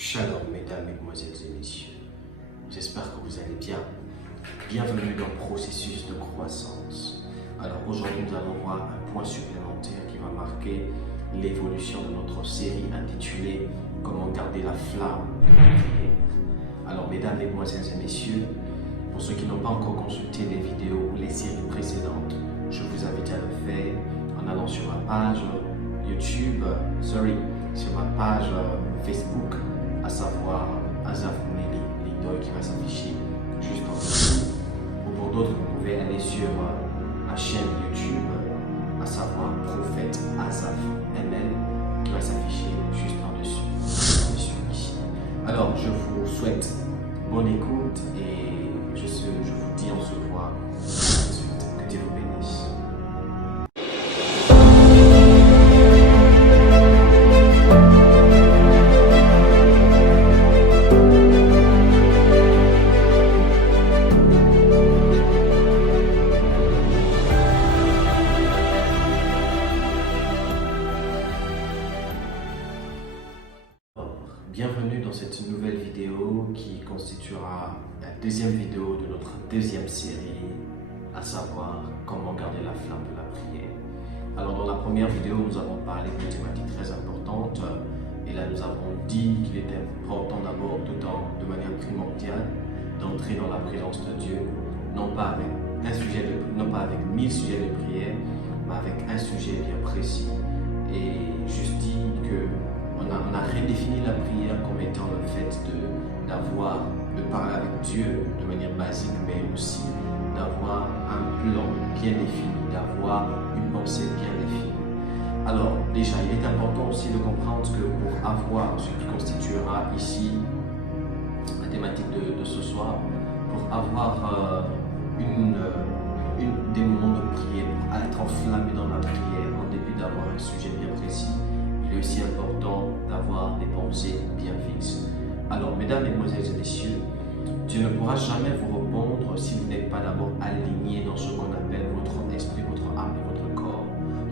Shalom, mesdames, mesdemoiselles et messieurs. J'espère que vous allez bien. Bienvenue dans le processus de croissance. Alors aujourd'hui, nous allons voir un point supplémentaire qui va marquer l'évolution de notre série intitulée Comment garder la flamme de la prière. Alors, mesdames, mesdemoiselles et messieurs, pour ceux qui n'ont pas encore consulté les vidéos ou les séries précédentes, je vous invite à le faire en allant sur ma page YouTube, sur ma page Facebook, à savoir Azaf Mouneli Lidoy, qui va s'afficher juste en dessous. Ou pour d'autres, vous pouvez aller sur ma chaîne YouTube, à savoir Prophète Azaf ML, qui va s'afficher juste en dessous ici. Alors, je vous souhaite bonne écoute et je vous dis on se voit tout de suite. Que Dieu vous bénisse. Bienvenue dans cette nouvelle vidéo qui constituera la deuxième vidéo de notre deuxième série, à savoir comment garder la flamme de la prière. Alors dans la première vidéo, nous avons parlé d'une thématique très importante et là nous avons dit qu'il était important d'abord de manière primordiale d'entrer dans la présence de Dieu, non pas avec 1000 sujets de prière, mais avec un sujet bien précis. Et juste dit que on a redéfini la prière comme étant le fait de parler avec Dieu de manière basique, mais aussi d'avoir un plan bien défini, d'avoir une pensée bien définie. Alors, déjà, il est important aussi de comprendre que pour avoir ce qui constituera ici la thématique de ce soir, pour avoir des moments de prière, pour être enflammé dans la prière, en dépit d'avoir un sujet bien précis, il est aussi important d'avoir des pensées bien fixes. Alors, mesdames, mesdemoiselles et messieurs, Dieu ne pourra jamais vous répondre si vous n'êtes pas d'abord aligné dans ce qu'on appelle votre esprit, votre âme et votre corps.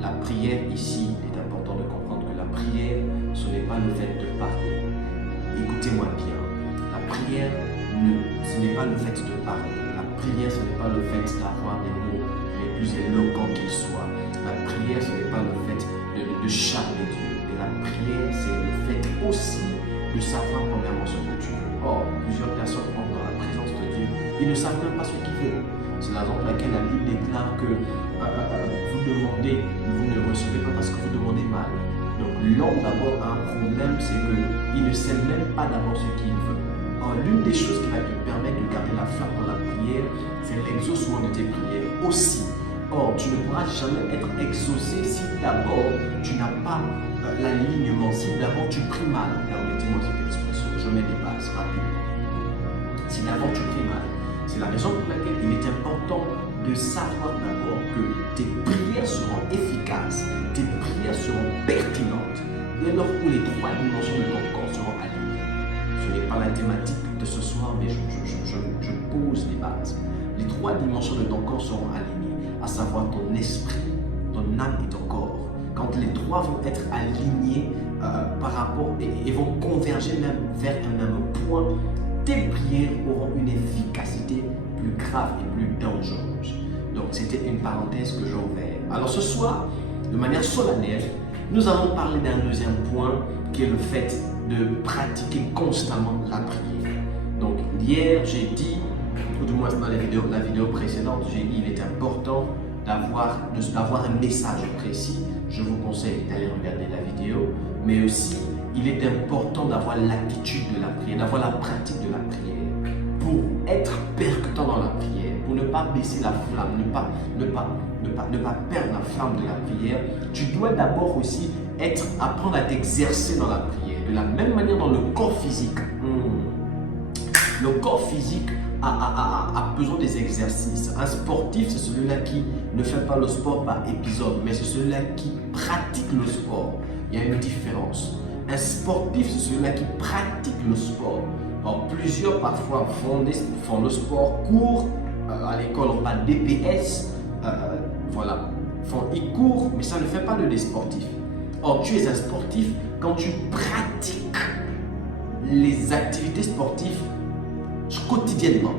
La prière ici, il est important de comprendre que la prière, ce n'est pas le fait de parler. Écoutez-moi bien, la prière, ce n'est pas le fait de parler. La prière, ce n'est pas le fait d'avoir des mots les plus éloquents qu'ils soient. La prière, ce n'est pas le fait de charmer Dieu. La prière, c'est le fait aussi de savoir premièrement ce que tu veux. Or, plusieurs personnes entrent dans la présence de Dieu, ils ne savent même pas ce qu'ils veulent. C'est la raison pour laquelle la Bible déclare que vous demandez, vous ne recevez pas parce que vous demandez mal. Donc l'homme d'abord a un problème, c'est qu'il ne sait même pas d'abord ce qu'il veut. Or, l'une des choses qui va te permettre de garder la flamme dans la prière, c'est l'exaucement de tes prières aussi. Or, tu ne pourras jamais être exaucé si d'abord tu n'as pas l'alignement, si d'abord tu pries mal. Permettez-moi cette expression, je mets des bases rapidement. Si d'abord tu pries mal, c'est la raison pour laquelle il est important de savoir d'abord que tes prières seront efficaces, tes prières seront pertinentes, dès lors où les trois dimensions de ton corps seront alignées. Ce n'est pas la thématique de ce soir, mais je pose les bases. Les trois dimensions de ton corps seront alignées, à savoir ton esprit, ton âme et ton corps. Quand les trois vont être alignés par rapport et vont converger même vers un même point, tes prières auront une efficacité plus grave et plus dangereuse. Donc c'était une parenthèse que j'ai ouverte. Alors ce soir, de manière solennelle, nous allons parler d'un deuxième point qui est le fait de pratiquer constamment la prière. Donc hier, j'ai dit, ou du moins dans la vidéo précédente, j'ai dit qu'il est important d'avoir un message précis. Je vous conseille d'aller regarder la vidéo, mais aussi il est important d'avoir l'attitude de la prière, d'avoir la pratique de la prière pour être percutant dans la prière, pour ne pas baisser la flamme, ne pas perdre la flamme de la prière. Tu dois d'abord aussi apprendre à t'exercer dans la prière, de la même manière dans le corps physique. Le corps physique a besoin des exercices. Un sportif, c'est celui-là qui ne fait pas le sport par épisode, mais c'est celui-là qui pratique le sport. Il y a une différence. Un sportif, c'est celui-là qui pratique le sport. Alors, plusieurs parfois font le sport, courent à l'école, on parle DPS, ils courent, mais ça ne fait pas des sportifs. Or, tu es un sportif quand tu pratiques les activités sportives quotidiennement,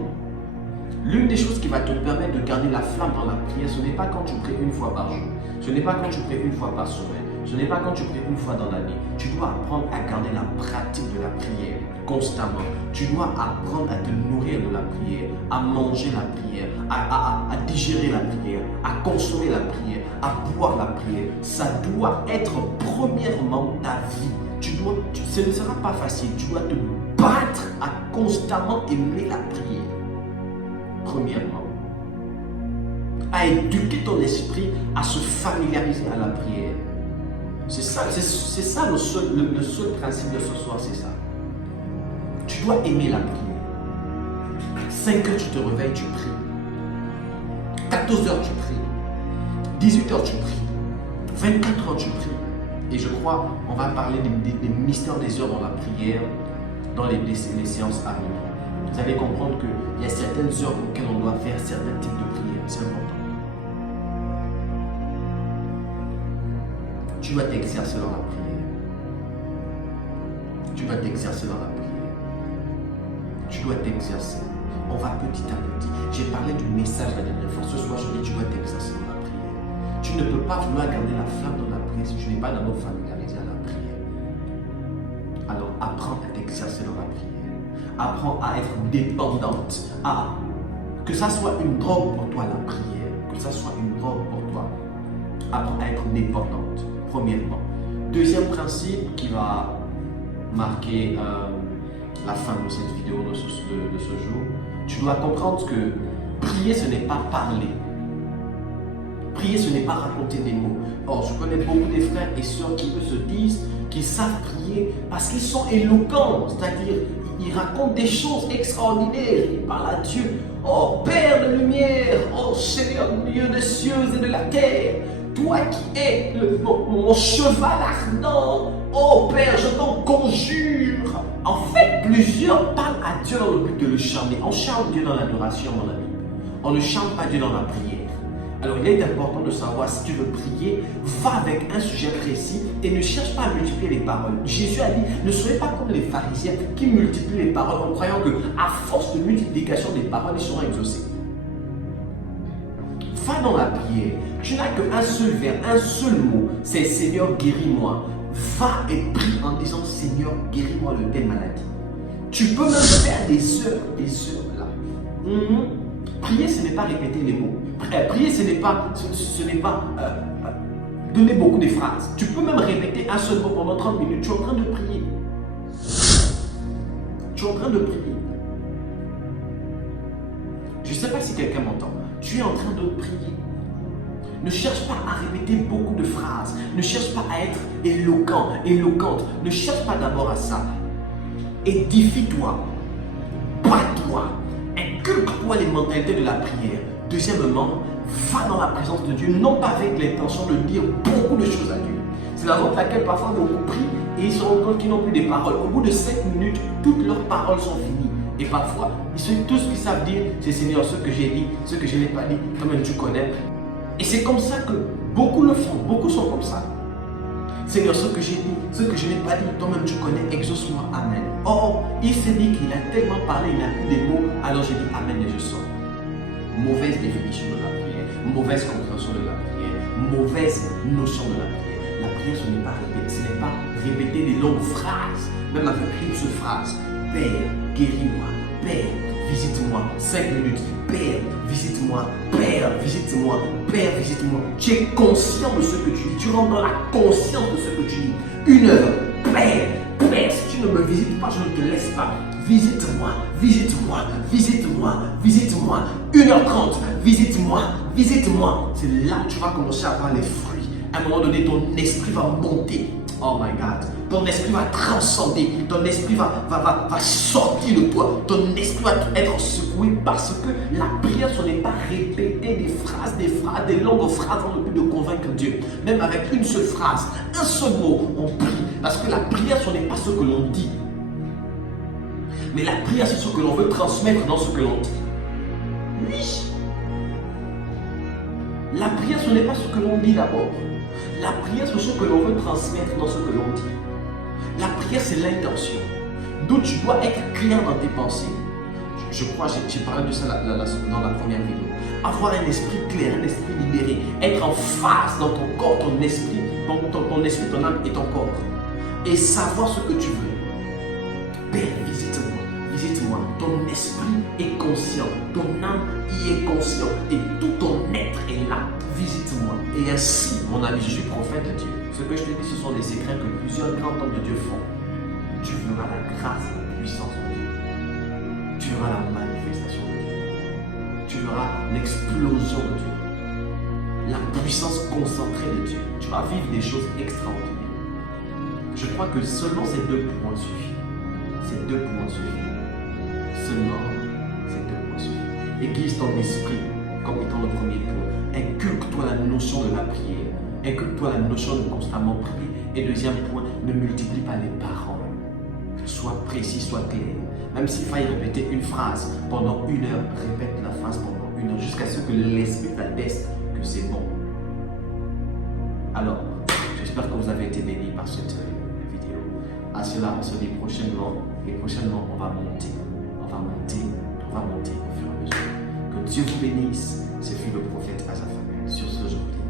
l'une des choses qui va te permettre de garder la flamme dans la prière, ce n'est pas quand tu pries une fois par jour, ce n'est pas quand tu pries une fois par semaine, ce n'est pas quand tu pries une fois dans l'année. Tu dois apprendre à garder la pratique de la prière constamment. Tu dois apprendre à te nourrir de la prière, à manger la prière, à digérer la prière, à consommer la prière, à boire la prière. Ça doit être premièrement ta vie. Ce ne sera pas facile. Tu dois te battre à constamment aimer la prière. Premièrement, à éduquer ton esprit à se familiariser à la prière. C'est ça le seul principe de ce soir, c'est ça. Tu dois aimer la prière. 5 heures, tu te réveilles, tu pries. 14 heures, tu pries. 18 heures, tu pries. 24 heures, tu pries. Et je crois, on va parler des mystères des heures dans la prière, dans les séances à venir. Vous allez comprendre qu'il y a certaines heures auxquelles on doit faire certains types de prières. C'est important. Tu vas t'exercer dans la prière. Tu vas t'exercer dans la prière. Tu dois t'exercer. On va petit à petit. J'ai parlé du message la dernière fois. Ce soir, je dis tu dois t'exercer dans la prière. Tu ne peux pas vouloir garder la flamme dans la prière si tu n'es pas d'abord familiarisé à la prière. Alors, apprends à t'exercer dans la prière. Apprends à être dépendante. Que ça soit une drogue pour toi, la prière. Que ça soit une drogue pour toi. Apprends à être dépendante, premièrement. Deuxième principe qui va marquer la fin de cette vidéo, de ce jour, tu dois comprendre que prier, ce n'est pas parler. Prier, ce n'est pas raconter des mots. Or, je connais beaucoup de frères et sœurs qui eux se disent qu'ils savent prier parce qu'ils sont éloquents, c'est-à-dire ils racontent des choses extraordinaires, ils parlent à Dieu. Oh Père de lumière, oh Seigneur Dieu des cieux et de la terre, toi qui es mon cheval ardent, oh Père, je t'en conjure. En fait, plusieurs parlent à Dieu dans le but de le charmer. On charme Dieu dans l'adoration, mon ami. On ne charme pas Dieu dans la prière. Alors, il est important de savoir si tu veux prier, va avec un sujet précis et ne cherche pas à multiplier les paroles. Jésus a dit, ne soyez pas comme les pharisiens qui multiplient les paroles en croyant qu'à force de multiplication des paroles, ils seront exaucés. Va dans la prière. Tu n'as qu'un seul vers, un seul mot, c'est Seigneur, guéris-moi. Va et prie en disant Seigneur, guéris-moi de telle maladie. Tu peux même faire des heures là. Prier, ce n'est pas répéter les mots. Prier, ce n'est pas donner beaucoup de phrases. Tu peux même répéter un seul mot pendant 30 minutes. Tu es en train de prier. Tu es en train de prier. Je ne sais pas si quelqu'un m'entend. Tu es en train de prier. Ne cherche pas à répéter beaucoup de phrases. Ne cherche pas à être éloquent, éloquente. Ne cherche pas d'abord à ça. Édifie-toi. Bats-toi. Inculque-toi les mentalités de la prière. Deuxièmement, va dans la présence de Dieu, non pas avec l'intention de dire beaucoup de choses à Dieu. C'est la raison pour laquelle parfois beaucoup prient et ils se rendent compte qu'ils n'ont plus des paroles. Au bout de 5 minutes, toutes leurs paroles sont finies. Et parfois, tout ce qu'ils savent dire, c'est Seigneur, ce que j'ai dit, ce que je n'ai pas dit, toi-même tu connais. Et c'est comme ça que beaucoup le font, beaucoup sont comme ça. Seigneur, ce que j'ai dit, ce que je n'ai pas dit, toi-même tu connais, exauce-moi, Amen. Or, il s'est dit qu'il a tellement parlé, il n'a plus des mots, alors j'ai dit Amen et je sors. Mauvaise définition de la prière, mauvaise compréhension de la prière, mauvaise notion de la prière. La prière, ce n'est pas répéter des longues phrases, même avec une seule phrase. Père, guéris-moi, Père, visite-moi, 5 minutes, Père, visite-moi, Père, visite-moi, Père, visite-moi. Tu es conscient de ce que tu dis, tu rentres dans la conscience de ce que tu dis. 1 heure, Père, Père, si tu ne me visites pas, je ne te laisse pas. Visite-moi, visite-moi, visite-moi, visite-moi. 1h30, visite-moi, visite-moi. C'est là que tu vas commencer à avoir les fruits. À un moment donné, ton esprit va monter. Oh my God. Ton esprit va transcender. Ton esprit va sortir de toi. Ton esprit va être secoué parce que la prière, ce n'est pas répéter des longues phrases dans le but de convaincre Dieu. Même avec une seule phrase, un seul mot, on prie. Parce que la prière, ce n'est pas ce que l'on dit. Mais la prière, c'est ce que l'on veut transmettre dans ce que l'on dit. Oui. La prière, ce n'est pas ce que l'on dit d'abord. La prière, c'est ce que l'on veut transmettre dans ce que l'on dit. La prière, c'est l'intention. Donc tu dois être clair dans tes pensées. Je crois, j'ai parlé de ça dans la première vidéo. Avoir un esprit clair, un esprit libéré, être en phase dans ton corps, ton esprit, ton esprit, ton âme et ton corps. Et savoir ce que tu veux. Père, visite-moi. Ton esprit est conscient, ton âme y est conscient et tout ton être est là. Visite-moi. Et ainsi, mon ami, je suis prophète de Dieu. Ce que je te dis, ce sont des secrets que plusieurs grands hommes de Dieu font. Tu verras la grâce et la puissance de Dieu. Tu verras la manifestation de Dieu. Tu verras l'explosion de Dieu. La puissance concentrée de Dieu. Tu vas vivre des choses extraordinaires. Je crois que seulement ces 2 points suffisent. Ces 2 points suffisent. Seulement ces 2 points suffisent. Aiguise ton esprit comme étant le premier point. Inculque-toi la notion de la prière. Inculque-toi la notion de constamment prier. Et deuxième point, ne multiplie pas les paroles. Sois précis, sois clair. Même s'il faille répéter une phrase pendant 1 heure, répète la phrase pendant 1 heure jusqu'à ce que l'esprit t'atteste que c'est bon. Alors, j'espère que vous avez été bénis par cette vidéo. À cela, on se dit prochainement. Et prochainement, on va monter au fur et à mesure. Que Dieu vous bénisse. Ce fut le prophète Azaphaël. Sur ce, je vous dis